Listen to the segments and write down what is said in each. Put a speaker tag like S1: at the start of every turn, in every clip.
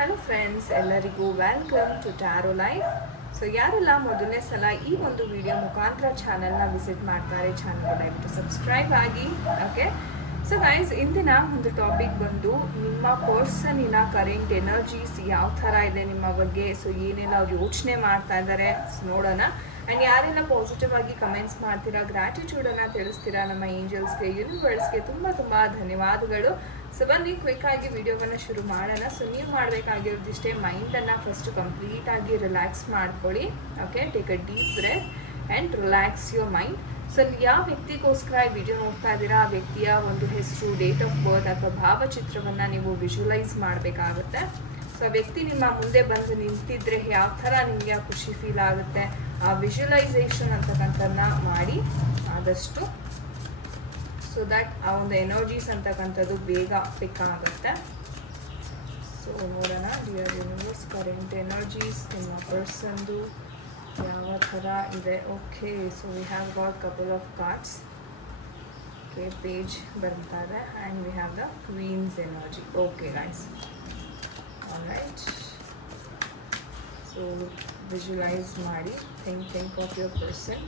S1: Hello friends ಎಲ್ಲರಿಗೂ welcome to tarot life so ಯಾರೆಲ್ಲ ಮೊದಲನೇ ಸಲ ಈ ಒಂದು ವಿಡಿಯೋ ಮುಖಾಂತರ ಚಾನಲ್ನ ವಿಸಿಟ್ ಮಾಡ್ತಾರೆ ಚಾನಲ್ ದಯವಿಟ್ಟು ಸಬ್ಸ್ಕ್ರೈಬ್ ಆಗಿ ಓಕೆ ಸೊ ಗೈಸ್ ಇಂದಿನ ಒಂದು ಟಾಪಿಕ್ ಬಂದು ನಿಮ್ಮ ಪರ್ಸನಿನ ಕರೆಂಟ್ ಎನರ್ಜೀಸ್ ಯಾವ ಥರ ಇದೆ ನಿಮ್ಮ ಬಗ್ಗೆ ಸೊ ಏನೇನು ಅವ್ರು ಯೋಚನೆ ಮಾಡ್ತಾ ಇದ್ದಾರೆ ನೋಡೋಣ. ಆ್ಯಂಡ್ ಯಾರೆಲ್ಲ ಪಾಸಿಟಿವ್ ಆಗಿ ಕಮೆಂಟ್ಸ್ ಮಾಡ್ತೀರಾ ಗ್ರ್ಯಾಟಿಟ್ಯೂಡನ್ನು ತಿಳಿಸ್ತೀರಾ, ನಮ್ಮ ಏಂಜಲ್ಸ್ಗೆ ಯೂನಿವರ್ಸ್ಗೆ ತುಂಬ ತುಂಬ ಧನ್ಯವಾದಗಳು. ಸೊ ಬನ್ನಿ ಕ್ವಿಕ್ ಆಗಿ ವಿಡಿಯೋವನ್ನು ಶುರು ಮಾಡೋಣ. ಸೊ ನೀವು ಮಾಡಬೇಕಾಗಿರೋದಿಷ್ಟೇ ಮೈಂಡನ್ನು ಫಸ್ಟ್ ಕಂಪ್ಲೀಟಾಗಿ ರಿಲ್ಯಾಕ್ಸ್ ಮಾಡ್ಕೊಳ್ಳಿ. Okay take a deep breath and relax your mind so ಯಾವ ವ್ಯಕ್ತಿಗೋಸ್ಕರ ಈ ವಿಡಿಯೋ ನೋಡ್ತಾ ಇದ್ದೀರಾ? ಆ ವ್ಯಕ್ತಿಯ ಒಂದು ಹೆಸರು ಡೇಟ್ ಆಫ್ ಬರ್ತ್ ಅಥವಾ ಭಾವಚಿತ್ರವನ್ನು ನೀವು ವಿಜುವಲೈಸ್ ಮಾಡಬೇಕಾಗುತ್ತೆ. ಸೊ ಆ ವ್ಯಕ್ತಿ ನಿಮ್ಮ ಮುಂದೆ ಬಂದು ನಿಂತಿದ್ರೆ ಯಾವ ಥರ ನಿಮಗೆ ಆ ಖುಷಿ ಫೀಲ್ ಆಗುತ್ತೆ? ಆ ವಿಜುವಲೈಸೇಷನ್ ಅಂತಕ್ಕಂಥದ್ದನ್ನ ಮಾಡಿ ಆದಷ್ಟು ಸೊ ದ್ಯಾಟ್ ಆ ಒಂದು ಎನರ್ಜೀಸ್ ಅಂತಕ್ಕಂಥದ್ದು ಬೇಗ ಪಿಕ್ ಆಗುತ್ತೆ. ಸೊ ನೋಡೋಣ ಡಿಯರ್ ಯೂನಿವರ್ಸ್ ಕರೆಂಟ್ ಎನರ್ಜೀಸ್ ನಿಮ್ಮ ಪರ್ಸನ್ದು ಯಾವ ಥರ ಇದೆ. Okay so we have got couple of cards okay page ಬರ್ತಾ ಇದೆ. And we have the queens energy okay guys right so visualize ಮಾಡಿ. Think think of your person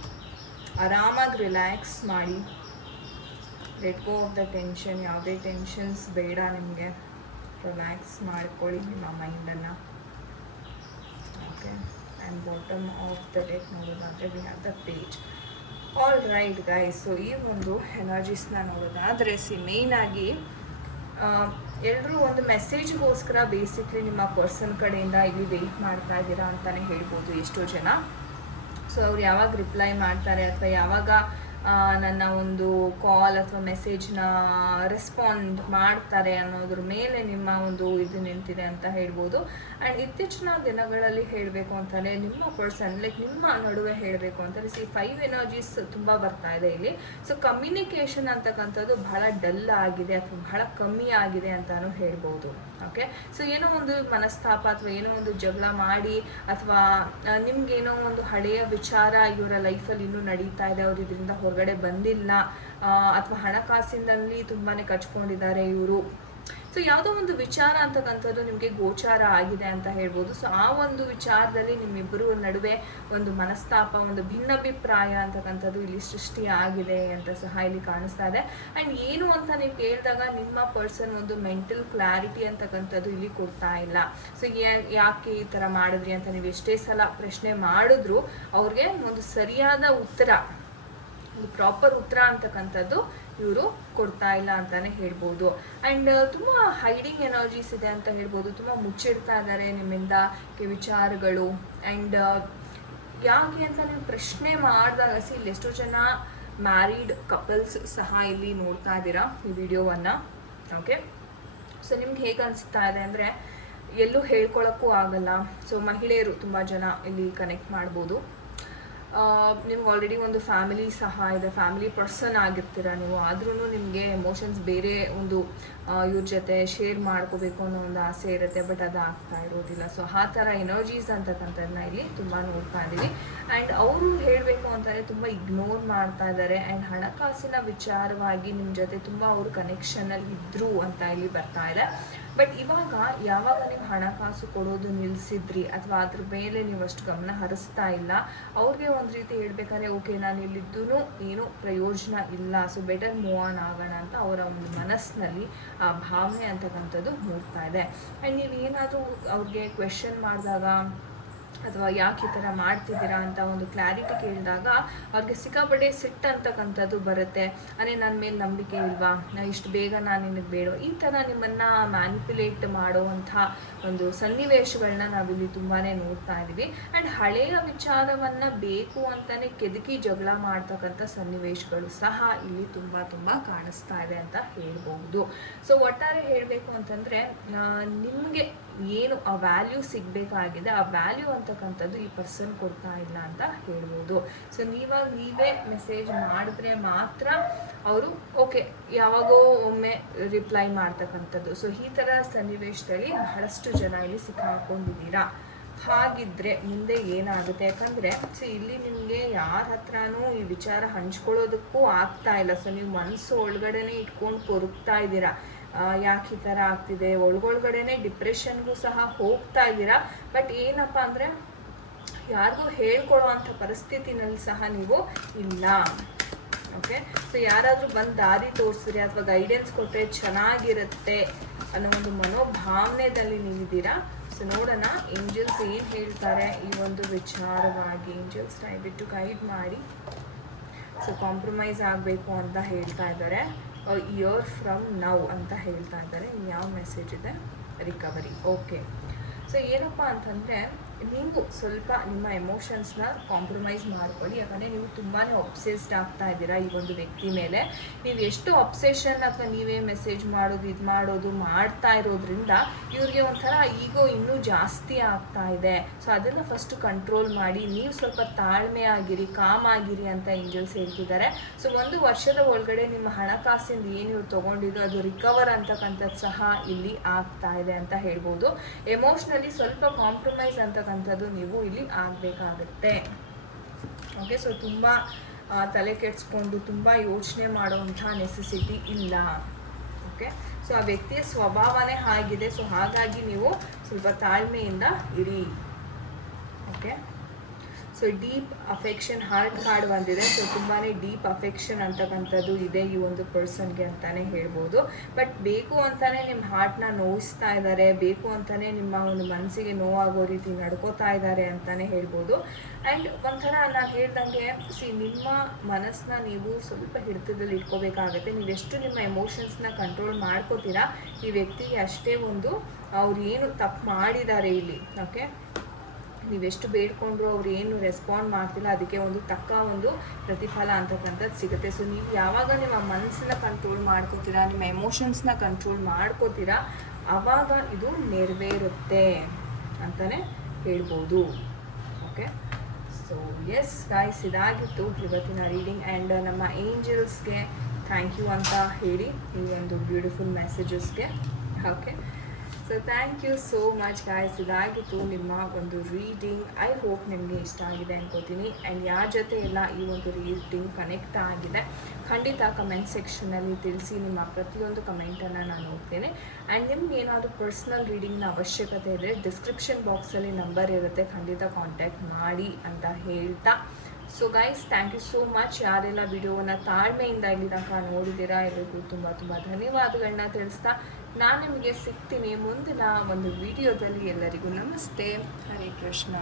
S1: ಆರಾಮಾಗಿ relax ಮಾಡಿ. Let go of the tension ಯಾವುದೇ tensions ಬೇಡ ನಿಮಗೆ. Relax ಮಾಡ್ಕೊಳ್ಳಿ ನಿಮ್ಮ ಮೈಂಡನ್ನು okay and bottom of the deck ನೋಡೋದಾದರೆ we have the page all right guys so ಈ ಒಂದು ಎನರ್ಜೀಸ್ನ ನೋಡೋದಾದರೆ ಸಿ ಮೇಯ್ನಾಗಿ ಎಲ್ಲರೂ ಒಂದು ಮೆಸೇಜ್ಗೋಸ್ಕರ ಬೇಸಿಕ್ಲಿ ನಿಮ್ಮ ಪರ್ಸನ್ ಕಡೆಯಿಂದ ಇಲ್ಲಿ ವೆಯ್ಟ್ ಮಾಡ್ತಾ ಇದ್ದೀರಾ ಅಂತಲೇ ಹೇಳ್ಬೋದು ಎಷ್ಟೋ ಜನ. ಸೊ ಅವ್ರು ಯಾವಾಗ ರಿಪ್ಲೈ ಮಾಡ್ತಾರೆ ಅಥವಾ ಯಾವಾಗ ನನ್ನ ಒಂದು ಕಾಲ್ ಅಥವಾ ಮೆಸೇಜ್ನ ರೆಸ್ಪಾಂಡ್ ಮಾಡ್ತಾರೆ ಅನ್ನೋದ್ರ ಮೇಲೆ ನಿಮ್ಮ ಒಂದು ಇದು ನಿಂತಿದೆ ಅಂತ ಹೇಳ್ಬೋದು. ಆ್ಯಂಡ್ ಇತ್ತೀಚಿನ ದಿನಗಳಲ್ಲಿ ಹೇಳಬೇಕು ಅಂತಲೇ ನಿಮ್ಮ ಪರ್ಸನ್ ಲೈಕ್ ನಿಮ್ಮ ನಡುವೆ ಹೇಳಬೇಕು ಅಂತಲೇ ಸಿ ಫೈವ್ ಎನರ್ಜೀಸ್ ತುಂಬ ಬರ್ತಾ ಇದೆ ಇಲ್ಲಿ. ಸೊ ಕಮ್ಯುನಿಕೇಷನ್ ಅಂತಕ್ಕಂಥದ್ದು ಬಹಳ ಡಲ್ ಆಗಿದೆ ಅಥವಾ ಬಹಳ ಕಮ್ಮಿ ಆಗಿದೆ ಅಂತಲೂ ಹೇಳ್ಬೋದು. ಓಕೆ ಸೊ ಏನೋ ಒಂದು ಮನಸ್ತಾಪ ಅಥವಾ ಏನೋ ಒಂದು ಜಗಳ ಮಾಡಿ ಅಥವಾ ನಿಮ್ಗೇನೋ ಒಂದು ಹಳೆಯ ವಿಚಾರ ಇವರ ಲೈಫಲ್ಲಿ ಇನ್ನೂ ನಡೀತಾ ಇದೆ, ಅವ್ರು ಇದರಿಂದ ಹೊರಗಡೆ ಬಂದಿಲ್ಲ ಅಥವಾ ಹಣಕಾಸಿನಲ್ಲಿ ತುಂಬಾ ಕಚ್ಕೊಂಡಿದ್ದಾರೆ ಇವರು. ಸೊ ಯಾವುದೋ ಒಂದು ವಿಚಾರ ಅಂತಕ್ಕಂಥದ್ದು ನಿಮಗೆ ಗೋಚಾರ ಆಗಿದೆ ಅಂತ ಹೇಳ್ಬೋದು. ಸೊ ಆ ಒಂದು ವಿಚಾರದಲ್ಲಿ ನಿಮ್ಮಿಬ್ಬರು ನಡುವೆ ಒಂದು ಮನಸ್ತಾಪ, ಒಂದು ಭಿನ್ನಾಭಿಪ್ರಾಯ ಅಂತಕ್ಕಂಥದ್ದು ಇಲ್ಲಿ ಸೃಷ್ಟಿ ಆಗಿದೆ ಅಂತ ಸಹ ಇಲ್ಲಿ ಕಾಣಿಸ್ತಾ ಇದೆ. ಆ್ಯಂಡ್ ಏನು ಅಂತ ನೀವು ಕೇಳಿದಾಗ ನಿಮ್ಮ ಪರ್ಸನ್ ಒಂದು ಮೆಂಟಲ್ ಕ್ಲಾರಿಟಿ ಅಂತಕ್ಕಂಥದ್ದು ಇಲ್ಲಿ ಕೊಡ್ತಾ ಇಲ್ಲ. ಸೊ ಯಾಕೆ ಈ ಥರ ಮಾಡಿದ್ರಿ ಅಂತ ನೀವು ಎಷ್ಟೇ ಸಲ ಪ್ರಶ್ನೆ ಮಾಡಿದ್ರು ಅವ್ರಿಗೆ ಒಂದು ಸರಿಯಾದ ಉತ್ತರ ಒಂದು ಪ್ರಾಪರ್ ಉತ್ತರ ಅಂತಕ್ಕಂಥದ್ದು ಇವರು ಕೊಡ್ತಾ ಇಲ್ಲ ಅಂತಾನೆ ಹೇಳ್ಬೋದು. ಆ್ಯಂಡ್ ತುಂಬ ಹೈಡಿಂಗ್ ಎನರ್ಜೀಸ್ ಇದೆ ಅಂತ ಹೇಳ್ಬೋದು. ತುಂಬ ಮುಚ್ಚಿಡ್ತಾ ಇದ್ದಾರೆ ನಿಮ್ಮಿಂದ ವಿಚಾರಗಳು. ಆ್ಯಂಡ್ ಯಾಕೆ ಅಂತ ನೀವು ಪ್ರಶ್ನೆ ಮಾಡಿದಾಗ, ಸಿ ಇಲ್ಲಿ ಎಷ್ಟೋ ಜನ ಮ್ಯಾರಿಡ್ ಕಪಲ್ಸ್ ಸಹ ಇಲ್ಲಿ ನೋಡ್ತಾ ಇದ್ದೀರಾ ಈ ವಿಡಿಯೋವನ್ನು. ಓಕೆ ಸೊ ನಿಮ್ಗೆ ಹೇಗೆ ಅನಿಸ್ತಾ ಇದೆ ಅಂದರೆ, ಎಲ್ಲೂ ಹೇಳ್ಕೊಳ್ಳೋಕ್ಕೂ ಆಗಲ್ಲ. ಸೊ ಮಹಿಳೆಯರು ತುಂಬ ಜನ ಇಲ್ಲಿ ಕನೆಕ್ಟ್ ಮಾಡ್ಬೋದು. ನಿಮ್ಗೆ ಆಲ್ರೆಡಿ ಒಂದು ಫ್ಯಾಮಿಲಿ ಸಹ ಇದೆ ಫ್ಯಾಮಿಲಿ ಪರ್ಸನ್ ಆಗಿರ್ತೀರ ನೀವು ಆದ್ರೂ ನಿಮಗೆ ಎಮೋಷನ್ಸ್ ಬೇರೆ ಒಂದು ಇವ್ರ ಜೊತೆ ಶೇರ್ ಮಾಡ್ಕೋಬೇಕು ಅನ್ನೋ ಒಂದು ಆಸೆ ಇರುತ್ತೆ ಬಟ್ ಅದು ಆಗ್ತಾ ಇರೋದಿಲ್ಲ. ಸೊ ಆ ಥರ ಎನರ್ಜೀಸ್ ಅಂತಕ್ಕಂಥದ್ದನ್ನ ಇಲ್ಲಿ ತುಂಬ ನೋಡ್ತಾ ಇದ್ದೀವಿ ಆ್ಯಂಡ್ ಅವರು ಹೇಳಬೇಕು ಅಂತಂದರೆ ತುಂಬ ಇಗ್ನೋರ್ ಮಾಡ್ತಾ ಇದ್ದಾರೆ ಆ್ಯಂಡ್ ಹಣಕಾಸಿನ ವಿಚಾರವಾಗಿ ನಿಮ್ಮ ಜೊತೆ ತುಂಬ ಅವರು ಕನೆಕ್ಷನಲ್ಲಿ ಇದ್ದರು ಅಂತ ಇಲ್ಲಿ ಬರ್ತಾ ಇದೆ. ಬಟ್ ಇವಾಗ ಯಾವಾಗ ನೀವು ಹಣಕಾಸು ಕೊಡೋದು ನಿಲ್ಲಿಸಿದ್ರಿ ಅಥವಾ ಅದ್ರ ಮೇಲೆ ನೀವು ಅಷ್ಟು ಗಮನ ಹರಿಸ್ತಾ ಇಲ್ಲ, ಅವ್ರಿಗೆ ಒಂದು ರೀತಿ ಹೇಳ್ಬೇಕಾದ್ರೆ, ಓಕೆ, ನಾನು ಇಲ್ಲಿದ್ದೂ ಏನೂ ಪ್ರಯೋಜನ ಇಲ್ಲ. ಸೊ ಬೆಟರ್ ಮೂವ್ ಆನ್ ಆಗೋಣ ಅಂತ ಅವರ ಒಂದು ಮನಸ್ಸಿನಲ್ಲಿ ಆ ಭಾವನೆ ಅಂತಕ್ಕಂಥದ್ದು ಮೂಡ್ತಾ ಇದೆ. ಆ್ಯಂಡ್ ನೀವು ಏನಾದರೂ ಅವ್ರಿಗೆ ಕ್ವೆಶನ್ ಮಾಡಿದಾಗ ಅಥವಾ ಯಾಕೆ ಈ ಥರ ಮಾಡ್ತಿದ್ದೀರಾ ಅಂತ ಒಂದು ಕ್ಲಾರಿಟಿ ಕೇಳಿದಾಗ ಅವ್ರಿಗೆ ಸಿಕ್ಕಾಪಟ್ಟೆ ಸಿಟ್ಟು ಅಂತಕ್ಕಂಥದ್ದು ಬರುತ್ತೆ. ಅದೇ ನನ್ನ ಮೇಲೆ ನಂಬಿಕೆ ಇಲ್ವಾ? ನಾ ಇಷ್ಟು ಬೇಗ ನಾನು ನಿನಗೆ ಬೇಡ. ಈ ಥರ ನಿಮ್ಮನ್ನು ಮ್ಯಾನಿಪ್ಯುಲೇಟ್ ಮಾಡುವಂಥ ಒಂದು ಸನ್ನಿವೇಶಗಳನ್ನ ನಾವಿಲ್ಲಿ ತುಂಬಾ ನೋಡ್ತಾ ಇದ್ದೀವಿ. ಆ್ಯಂಡ್ ಹಳೆಯ ವಿಚಾರವನ್ನು ಬೇಕು ಅಂತಲೇ ಕೆದಕಿ ಜಗಳ ಮಾಡ್ತಕ್ಕಂಥ ಸನ್ನಿವೇಶಗಳು ಸಹ ಇಲ್ಲಿ ತುಂಬ ತುಂಬ ಕಾಣಿಸ್ತಾ ಇದೆ ಅಂತ ಹೇಳ್ಬೋದು ಸೊ ಒಟ್ಟಾರೆ ಹೇಳಬೇಕು ಅಂತಂದರೆ ನಿಮಗೆ ಏನು ಆ ವ್ಯಾಲ್ಯೂ ಸಿಗಬೇಕಾಗಿದೆ, ಆ ವ್ಯಾಲ್ಯೂ ಅಂತಕ್ಕಂಥದ್ದು ಈ ಪರ್ಸನ್ ಕೊಡ್ತಾ ಇಲ್ಲ ಅಂತ ಹೇಳ್ಬೋದು. ಸೊ ನೀವಾಗ ನೀವೇ ಮೆಸೇಜ್ ಮಾಡಿದ್ರೆ ಮಾತ್ರ ಅವರು ಓಕೆ ಯಾವಾಗೋ ಒಮ್ಮೆ ರಿಪ್ಲೈ ಮಾಡ್ತಕ್ಕಂಥದ್ದು. ಸೊ ಈ ಥರ ಸನ್ನಿವೇಶದಲ್ಲಿ ಬಹಳಷ್ಟು ಜನ ಇಲ್ಲಿ ಸಿಕ್ಕಾಕೊಂಡಿದ್ದೀರಾ? ಹಾಗಿದ್ರೆ ಮುಂದೆ ಏನಾಗುತ್ತೆ ಯಾಕಂದರೆ ಸೊ ಇಲ್ಲಿ ನಿಮಗೆ ಯಾರ ಹತ್ರನೂ ಈ ವಿಚಾರ ಹಂಚ್ಕೊಳ್ಳೋದಕ್ಕೂ ಆಗ್ತಾ ಇಲ್ಲ. ಸೊ ನೀವು ಮನಸ್ಸು ಒಳಗಡೆನೆ ಇಟ್ಕೊಂಡು ಕೊರಗ್ತಾ ಇದ್ದೀರಾ. ಯಾಕೆ ಈ ಥರ ಆಗ್ತಿದೆ? ಒಳಗೊಳಗಡೆನೆ ಡಿಪ್ರೆಷನ್ಗೂ ಸಹ ಹೋಗ್ತಾ ಇದ್ದೀರಾ? ಬಟ್ ಏನಪ್ಪ ಅಂದರೆ ಯಾರಿಗೂ ಹೇಳ್ಕೊಡೋ ಅಂಥ ಪರಿಸ್ಥಿತಿನಲ್ಲಿ ಸಹ ನೀವು ಇಲ್ಲ. ಓಕೆ ಸೊ ಯಾರಾದರೂ ಬಂದು ದಾರಿ ತೋರಿಸಿದ್ರೆ ಅಥವಾ ಗೈಡೆನ್ಸ್ ಕೊಟ್ಟರೆ ಚೆನ್ನಾಗಿರುತ್ತೆ ಅನ್ನೋ ಒಂದು ಮನೋಭಾವನೆಯಲ್ಲಿ ನೀವಿದ್ದೀರಾ? ಸೊ ನೋಡೋಣ. ಏಂಜಲ್ಸ್ ಏನು ಹೇಳ್ತಾರೆ ಈ ಒಂದು ವಿಚಾರವಾಗಿ? ಏಂಜಲ್ಸ್ ದಯವಿಟ್ಟು ಗೈಡ್ ಮಾಡಿ. ಸೊ ಕಾಂಪ್ರಮೈಸ್ ಆಗಬೇಕು ಅಂತ ಹೇಳ್ತಾ ಇದ್ದಾರೆ. ಇಯರ್ ಫ್ರಮ್ ನೌ ಅಂತ ಹೇಳ್ತಾ ಇದ್ದಾರೆ. ಯಾವ ಮೆಸೇಜ್ ಇದೆ? ರಿಕವರಿ ಓಕೆ ಸೊ ಏನಪ್ಪ ಅಂತಂದರೆ ನೀವು ಸ್ವಲ್ಪ ನಿಮ್ಮ ಎಮೋಷನ್ಸ್ನ ಕಾಂಪ್ರಮೈಸ್ ಮಾಡ್ಕೊಳ್ಳಿ. ಯಾಕಂದರೆ ನೀವು ತುಂಬಾ ಅಬ್ಸೆಸ್ಡ್ ಆಗ್ತಾ ಇದ್ದೀರಾ ಈ ಒಂದು ವ್ಯಕ್ತಿ ಮೇಲೆ. ನೀವು ಎಷ್ಟು ಅಬ್ಸೆಷನ್ ಅಥವಾ ನೀವೇ ಮೆಸೇಜ್ ಮಾಡೋದು, ಇದು ಮಾಡೋದು ಮಾಡ್ತಾ ಇರೋದ್ರಿಂದ ಇವ್ರಿಗೆ ಒಂಥರ ಈಗೋ ಇನ್ನೂ ಜಾಸ್ತಿ ಆಗ್ತಾ ಇದೆ. ಸೊ ಅದನ್ನು ಫಸ್ಟ್ ಕಂಟ್ರೋಲ್ ಮಾಡಿ, ನೀವು ಸ್ವಲ್ಪ ತಾಳ್ಮೆ ಆಗಿರಿ ಕಾಮ್ ಆಗಿರಿ ಅಂತ ಏಂಜಲ್ಸ್ ಹೇಳ್ತಿದ್ದಾರೆ. ಸೊ ಒಂದು ವರ್ಷದ ಒಳಗಡೆ ನಿಮ್ಮ ಹಣಕಾಸಿಂದ ಏನು ಇವ್ರು ತಗೊಂಡಿದ್ರು, ಅದು ರಿಕವರ್ ಅಂತಕ್ಕಂಥದ್ದು ಸಹ ಇಲ್ಲಿ ಆಗ್ತಾ ಇದೆ ಅಂತ ಹೇಳ್ಬೋದು. ಎಮೋಷ್ನಲಿ ಸ್ವಲ್ಪ ಕಾಂಪ್ರಮೈಸ್ ಅಂತಕ್ಕಂಥದ್ದು ನೀವು ಇಲ್ಲಿ ಆಗಬೇಕಾಗುತ್ತೆ. ಓಕೆ ಸೊ ತುಂಬ ತಲೆ ಕೆಡಿಸ್ಕೊಂಡು ತುಂಬ ಯೋಚನೆ ಮಾಡುವಂಥ ನೆಸೆಸಿಟಿ ಇಲ್ಲ. ಓಕೆ ಸೊ ಆ ವ್ಯಕ್ತಿಯ ಸ್ವಭಾವನೇ ಆಗಿದೆ ಸೊ ಹಾಗಾಗಿ ನೀವು ಸ್ವಲ್ಪ ತಾಳ್ಮೆಯಿಂದ ಇರಿ. Okay so deep affection heart card ಬಂದಿದೆ ಸೊ ತುಂಬಾ ಡೀಪ್ ಅಫೆಕ್ಷನ್ ಅಂತಕ್ಕಂಥದ್ದು ಇದೆ ಈ ಒಂದು ಪರ್ಸನ್ಗೆ ಅಂತಲೇ ಹೇಳ್ಬೋದು. ಬಟ್ ಬೇಕು ಅಂತಲೇ ನಿಮ್ಮ ಹಾರ್ಟ್ನ ನೋಯಿಸ್ತಾ ಇದ್ದಾರೆ ಬೇಕು ಅಂತಲೇ ನಿಮ್ಮ ಒಂದು ಮನಸ್ಸಿಗೆ ನೋವಾಗೋ ರೀತಿ ನಡ್ಕೋತಾ ಇದ್ದಾರೆ ಅಂತಾನೆ ಹೇಳ್ಬೋದು. ಆ್ಯಂಡ್ ಒಂಥರ ನಾನು ಹೇಳ್ದಂಗೆ ಸಿ ನಿಮ್ಮ ಮನಸ್ಸನ್ನ ನೀವು ಸ್ವಲ್ಪ ಹಿಡಿತದಲ್ಲಿ ಇಟ್ಕೋಬೇಕಾಗತ್ತೆ. ನೀವೆಷ್ಟು ನಿಮ್ಮ ಎಮೋಷನ್ಸ್ನ ಕಂಟ್ರೋಲ್ ಮಾಡ್ಕೋತೀರಾ, ಈ ವ್ಯಕ್ತಿಗೆ ಅಷ್ಟೇ ಒಂದು ಅವ್ರು ಏನು ತಪ್ಪು ಮಾಡಿದ್ದಾರೆ ಇಲ್ಲಿ ಓಕೆ ನೀವೆಷ್ಟು ಬೇಡ್ಕೊಂಡ್ರು ಅವ್ರು ಏನು ರೆಸ್ಪಾಂಡ್ ಮಾಡ್ತಿಲ್ಲ, ಅದಕ್ಕೆ ಒಂದು ತಕ್ಕ ಒಂದು ಪ್ರತಿಫಲ ಅಂತಕ್ಕಂಥದ್ದು ಸಿಗುತ್ತೆ. ಸೊ ನೀವು ಯಾವಾಗ ನಿಮ್ಮ ಮನಸ್ಸನ್ನ ಕಂಟ್ರೋಲ್ ಮಾಡ್ಕೋತೀರಾ, ನಿಮ್ಮ ಎಮೋಷನ್ಸ್ನ ಕಂಟ್ರೋಲ್ ಮಾಡ್ಕೋತೀರಾ ಆವಾಗ ಇದು ನೆರವೇರುತ್ತೆ ಅಂತಲೇ ಹೇಳ್ಬೋದು. ಓಕೆ ಸೊ ಎಸ್ ಗಾಯ್ಸ್ ಇದಾಗಿತ್ತು ಇವತ್ತಿನ ರೀಡಿಂಗ್ ಆ್ಯಂಡ್ ನಮ್ಮ ಏಂಜಲ್ಸ್ಗೆ ಥ್ಯಾಂಕ್ ಯು ಅಂತ ಹೇಳಿ ಈ ಒಂದು beautiful ಮೆಸೇಜಸ್ಗೆ okay so thank you so much guys ಇದಾಗಿತ್ತು ನಿಮ್ಮ ಒಂದು ರೀಡಿಂಗ್ ಐ ಹೋಪ್ ನಿಮಗೆ ಇಷ್ಟ ಆಗಿದೆ ಅನ್ಕೋತೀನಿ. ಆ್ಯಂಡ್ ಯಾರ ಜೊತೆ ಎಲ್ಲ ಈ ಒಂದು ರೀಡಿಂಗ್ ಕನೆಕ್ಟ್ ಆಗಿದೆ, ಖಂಡಿತ ಕಮೆಂಟ್ ಸೆಕ್ಷನಲ್ಲಿ ತಿಳಿಸಿ ನಿಮ್ಮ ಪ್ರತಿಯೊಂದು ಕಮೆಂಟನ್ನು ನಾನು ನೋಡ್ತೇನೆ ಆ್ಯಂಡ್ ನಿಮ್ಗೆ ಏನಾದರೂ ಪರ್ಸ್ನಲ್ ರೀಡಿಂಗ್ನ ಅವಶ್ಯಕತೆ ಇದ್ದರೆ ಡಿಸ್ಕ್ರಿಪ್ಷನ್ ಬಾಕ್ಸಲ್ಲಿ ನಂಬರ್ ಇರುತ್ತೆ. ಖಂಡಿತ ಕಾಂಟ್ಯಾಕ್ಟ್ ಮಾಡಿ ಅಂತ ಹೇಳ್ತಾ. So guys thank you so much ಯಾರೆಲ್ಲ ವಿಡಿಯೋವನ್ನು ತಾಳ್ಮೆಯಿಂದ ಇಲ್ಲಿ ತನಕ ನೋಡಿದ್ದೀರಾ ಎಲ್ಲರಿಗೂ ತುಂಬ ತುಂಬ ಧನ್ಯವಾದಗಳನ್ನ ತಿಳಿಸ್ತಾ. ನಾನು ನಿಮಗೆ ಸಿಗ್ತೀನಿ ಮುಂದಿನ ಒಂದು ವಿಡಿಯೋದಲ್ಲಿ ಎಲ್ಲರಿಗೂ ನಮಸ್ತೆ. ಹರೇ ಕೃಷ್ಣ.